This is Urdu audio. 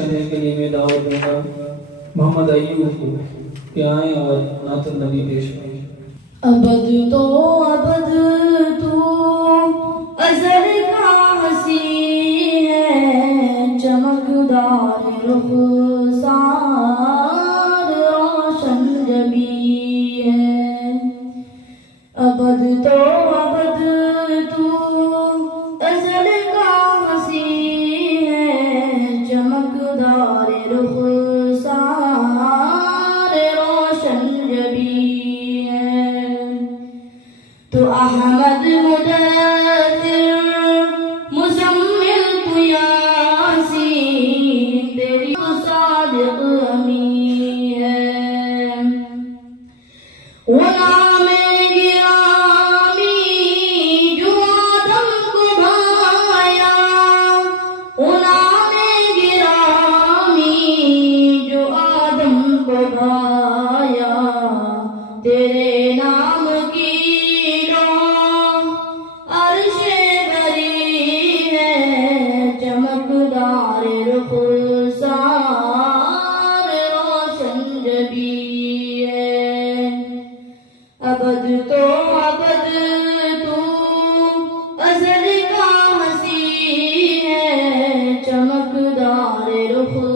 کرنے کے لیے میں دعوت دوں گا محمد ایوب کو کہ آئیں اور نعت النبی پیش کریں۔ ابد تو ازل کا ہنسی ہے، چمکدار رخسار روشن جبی ہے۔ ابد تو ازل کا ہنسی ہے، چمکدار رخسار روشن جبی ہے۔ تو احمد مدثر مزمل تو یاسین، تیری تو صادق امین ہے۔ وہ نام گرامی جو آدم کو بھایا، وہ نام گرامی جو آدم کو بھایا، تیرے نام کی چمکدار رخسار روشن جبی ہے۔ ابد تو ازل کا ہنسی ہے، چمکدار رخسار